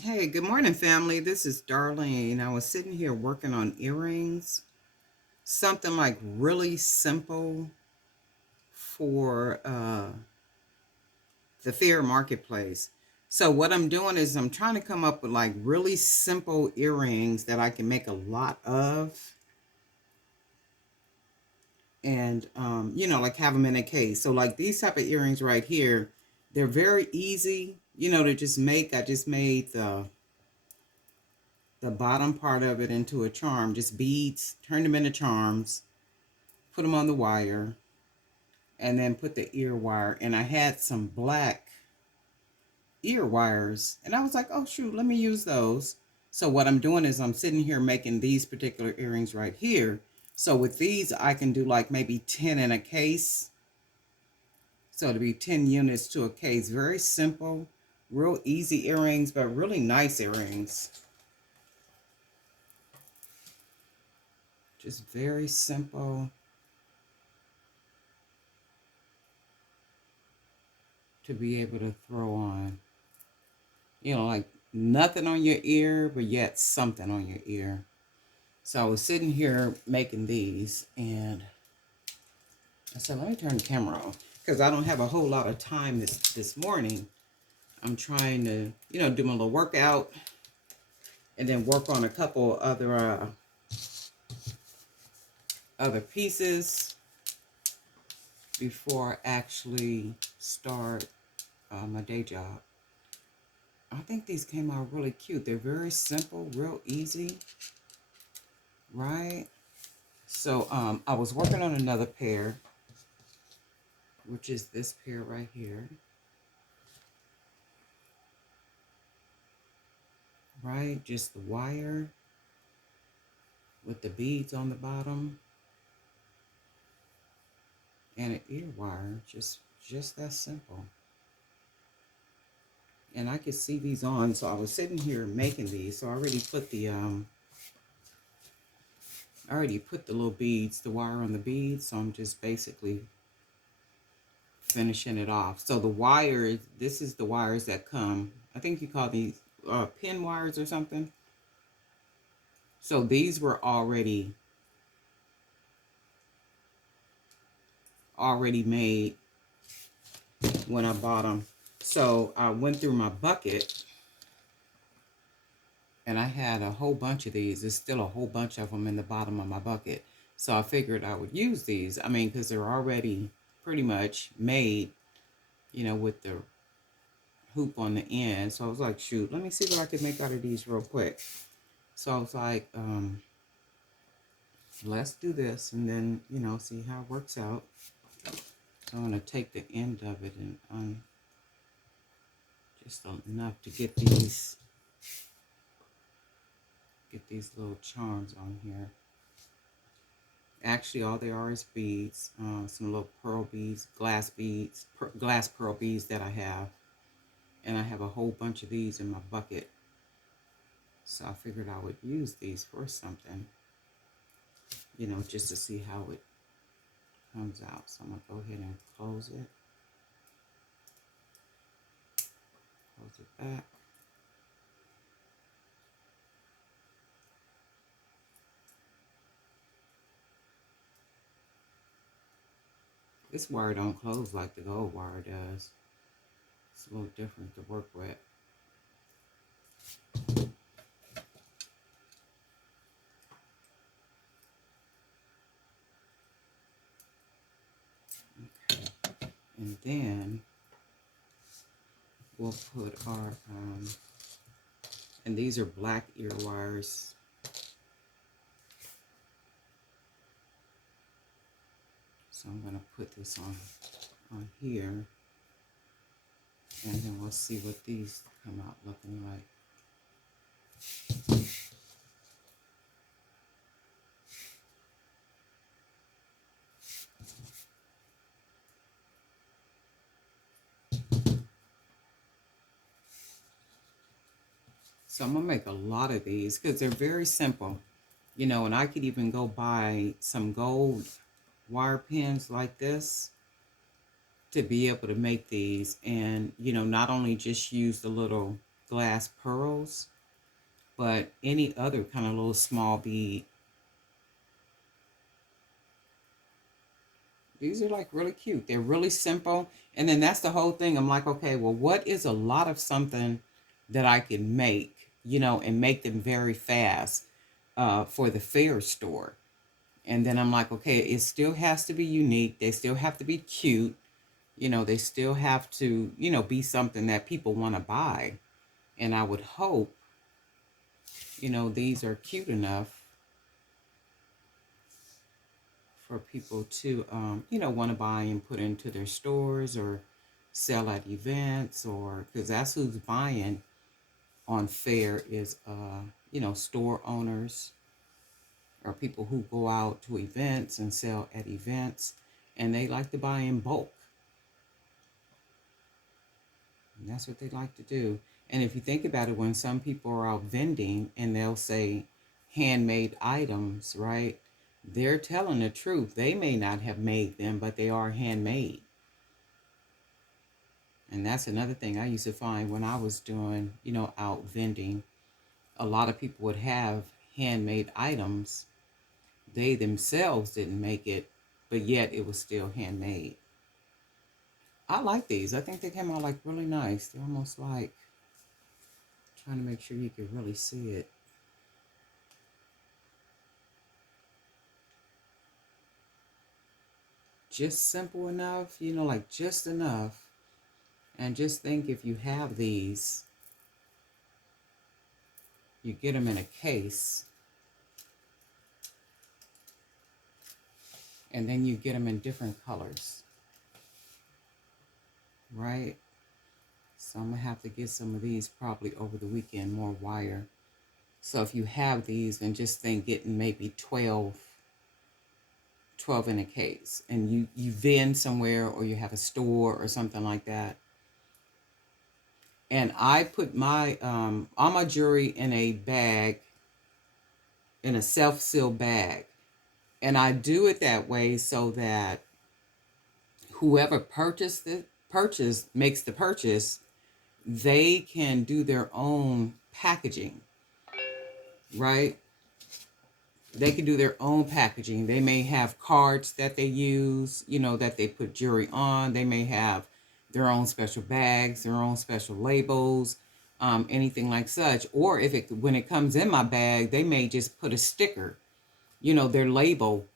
Hey, good morning, family. This is Darlene. I was sitting here working on earrings, something like really simple for the fair marketplace. So, what I'm doing is I'm trying to come up with like really simple earrings that I can make a lot of and, like have them in a case. So, like these type of earrings right here, they're very easy, to just make. I just made the bottom part of it into a charm, just beads, turn them into charms, put them on the wire, and then put the ear wire. And I had some black ear wires, and I was like, oh, shoot, let me use those. So, what I'm doing is I'm sitting here making these particular earrings right here. So, with these, I can do like maybe 10 in a case. So, it'll be 10 units to a case. Very simple, real easy earrings, but really nice earrings. Just very simple to be able to throw on. Like nothing on your ear, but yet something on your ear. So I was sitting here making these, and I said, let me turn the camera on because I don't have a whole lot of time this morning. I'm trying to, do my little workout and then work on a couple other pieces before I actually start my day job. I think these came out really cute. They're very simple, real easy, right? So I was working on another pair, which is this pair right here, right? Just the wire with the beads on the bottom and an ear wire, just that simple. And I could see these on, so I was sitting here making these. So I already put the little beads, the wire on the beads. So I'm just basically finishing it off. So the wire, this is the wires that come. I think you call these pin wires or something. So these were already made when I bought them. So I went through my bucket and I had a whole bunch of these. There's still a whole bunch of them in the bottom of my bucket. So I figured I would use these. I mean, because they're already pretty much made, with the hoop on the end. So I was like, shoot, let me see what I could make out of these real quick. So I was like, let's do this and then, see how it works out. So I'm going to take the end of it and just enough to get these little charms on here. Actually, all they are is beads, some little pearl beads, glass pearl beads that I have. And I have a whole bunch of these in my bucket. So I figured I would use these for something, just to see how it comes out. So I'm going to go ahead and close it back. This wire don't close like the gold wire does. It's a little different to work with. Okay. And then we'll put our, and these are black ear wires. So I'm going to put this on here. And then we'll see what these come out looking like. So I'm going to make a lot of these because they're very simple. And I could even go buy some gold wire pins like this to be able to make these and, not only just use the little glass pearls, but any other kind of little small bead. These are like really cute. They're really simple. And then that's the whole thing. I'm like, okay, well, what is a lot of something that I can make, and make them very fast for the fair store? And then I'm like, okay, it still has to be unique. They still have to be cute. They still have to, be something that people want to buy. And I would hope, these are cute enough for people to, want to buy and put into their stores or sell at events, or because that's who's buying on fair is, store owners or people who go out to events and sell at events, and they like to buy in bulk. And that's what they like to do. And if you think about it, when some people are out vending and they'll say handmade items, right? They're telling the truth. They may not have made them, but they are handmade. And that's another thing I used to find when I was doing, out vending. A lot of people would have handmade items. They themselves didn't make it, but yet it was still handmade. I like these. I think they came out like really nice. They're almost like, trying to make sure you can really see it. Just simple enough, like just enough. And just think, if you have these, you get them in a case, and then you get them in different colors, right? So I'm gonna have to get some of these probably over the weekend, more wire. So if you have these, then just think getting maybe 12 in a case, and you vend somewhere, or you have a store or something like that. And I put my all my jewelry in a bag, in a self-seal bag. And I do it that way so that whoever makes the purchase, they can do their own packaging, right? They can do their own packaging. They may have cards that they use, that they put jewelry on. They may have their own special bags, their own special labels, anything like such. Or when it comes in my bag, they may just put a sticker, their label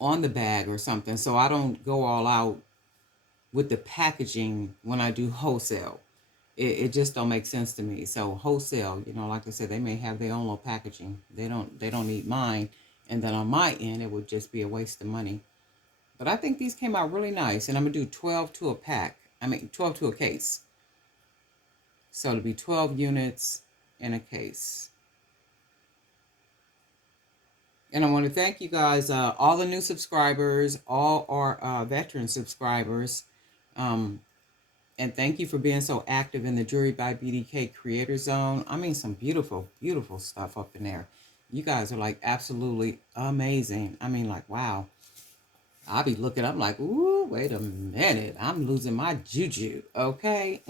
on the bag or something. So I don't go all out with the packaging when I do wholesale. It just don't make sense to me. So wholesale, like I said, they may have their own little packaging. They don't need mine. And then on my end, it would just be a waste of money. But I think these came out really nice. And I'm gonna do 12 to a pack. 12 to a case. So it'll be 12 units in a case. And I want to thank you guys, all the new subscribers, all our veteran subscribers. And thank you for being so active in the Jewelry by BDK Creator Zone. I mean, some beautiful, beautiful stuff up in there. You guys are like absolutely amazing. I mean, like, wow. I'll be looking, I'm like, ooh, wait a minute. I'm losing my juju, okay?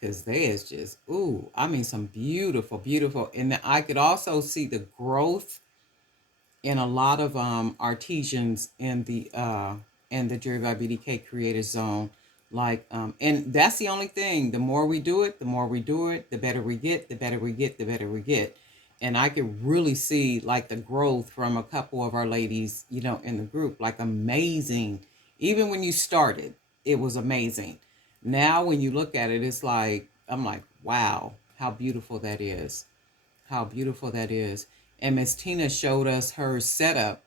Because there's just, ooh, I mean, some beautiful, beautiful. And I could also see the growth in a lot of artisans in the Jewelry by BDK Creator Zone. Like, and that's the only thing. The more we do it, the better we get, the better we get, the better we get. And I could really see like the growth from a couple of our ladies, in the group, like amazing. Even when you started, it was amazing. Now, when you look at it, it's like, I'm like, wow, how beautiful that is. How beautiful that is. And Miss Tina showed us her setup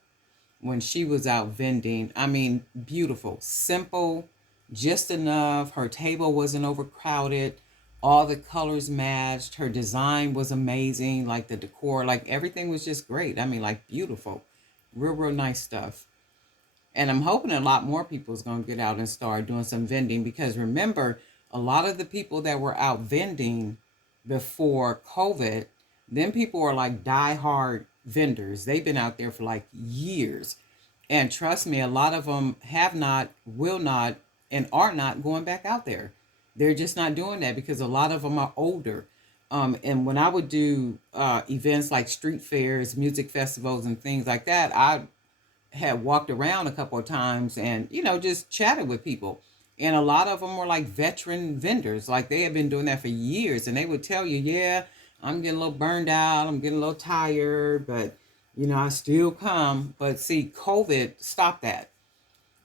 when she was out vending. I mean, beautiful, simple, just enough. Her table wasn't overcrowded. All the colors matched. Her design was amazing. Like the decor, like everything was just great. I mean, like beautiful. Real, real nice stuff. And I'm hoping a lot more people is going to get out and start doing some vending, because remember, a lot of the people that were out vending before COVID, then people are like diehard vendors. They've been out there for like years. And trust me, a lot of them have not, will not, and are not going back out there. They're just not doing that because a lot of them are older. And when I would do events like street fairs, music festivals, and things like that, I had walked around a couple of times and, just chatted with people. And a lot of them were like veteran vendors. Like they had been doing that for years. And they would tell you, yeah, I'm getting a little burned out. I'm getting a little tired, but, I still come. But see, COVID stopped that.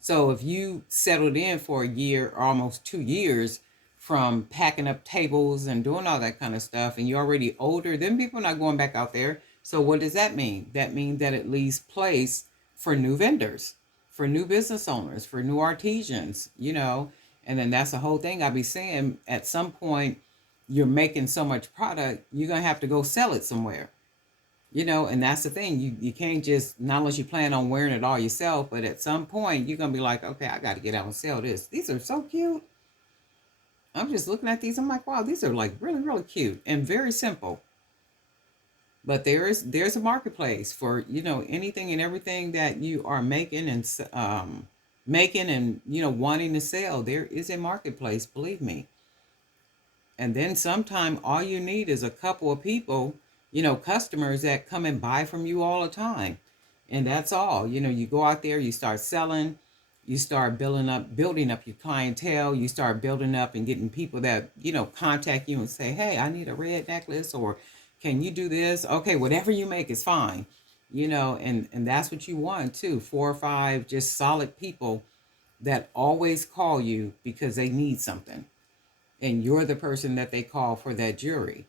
So if you settled in for a year or almost 2 years from packing up tables and doing all that kind of stuff, and you're already older, then people are not going back out there. So what does that mean? That means that it leaves place for new vendors, for new business owners, for new artisans. And then that's the whole thing I be saying. At some point, you're making so much product, you're going to have to go sell it somewhere. And that's the thing. You can't just, not unless you plan on wearing it all yourself, but at some point you're gonna be like, okay, I got to get out and sell this. These are so cute. I'm just looking at these. I'm like, wow, these are like really, really cute and very simple. But there's a marketplace for anything and everything that you are making and wanting to sell. There is a marketplace, believe me. And then sometime all you need is a couple of people, customers that come and buy from you all the time. And that's all. You go out there, you start selling, you start building up your clientele, you start building up and getting people that, contact you and say, hey, I need a red necklace, or can you do this? Okay, whatever you make is fine. And that's what you want too. 4 or 5 just solid people that always call you because they need something, and you're the person that they call for that jewelry.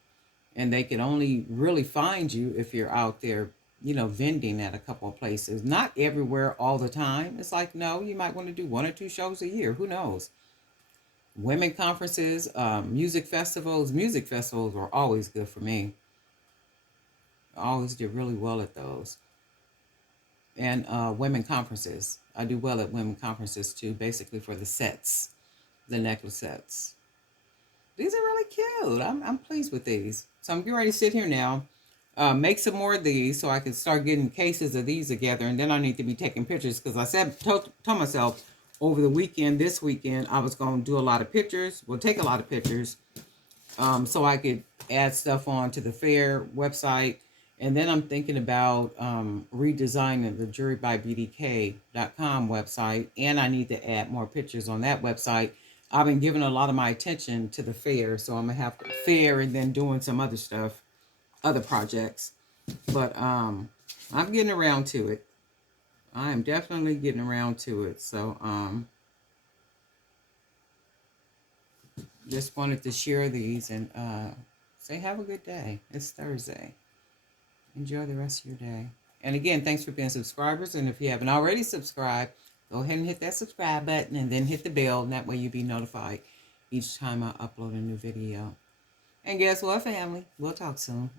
And they can only really find you if you're out there, vending at a couple of places. Not everywhere all the time. It's like, no, you might want to do 1 or 2 shows a year. Who knows? Women conferences, music festivals. Music festivals were always good for me. I always did really well at those. And women conferences. I do well at women conferences too, basically for the sets, the necklace sets. These are really cute. I'm pleased with these. So I'm getting ready to sit here now, make some more of these so I can start getting cases of these together. And then I need to be taking pictures because I told myself over the weekend, this weekend, I was going to do a lot of pictures. Well, take a lot of pictures so I could add stuff on to the fair website. And then I'm thinking about redesigning the jewelrybybdk.com website. And I need to add more pictures on that website. I've been giving a lot of my attention to the fair, so I'm gonna have to fair and then doing some other stuff, other projects. But I'm getting around to it. I am definitely getting around to it. So just wanted to share these and say have a good day. It's Thursday. Enjoy the rest of your day. And again, thanks for being subscribers. And if you haven't already subscribed, go ahead and hit that subscribe button and then hit the bell. And that way you'll be notified each time I upload a new video. And guess what, family? We'll talk soon.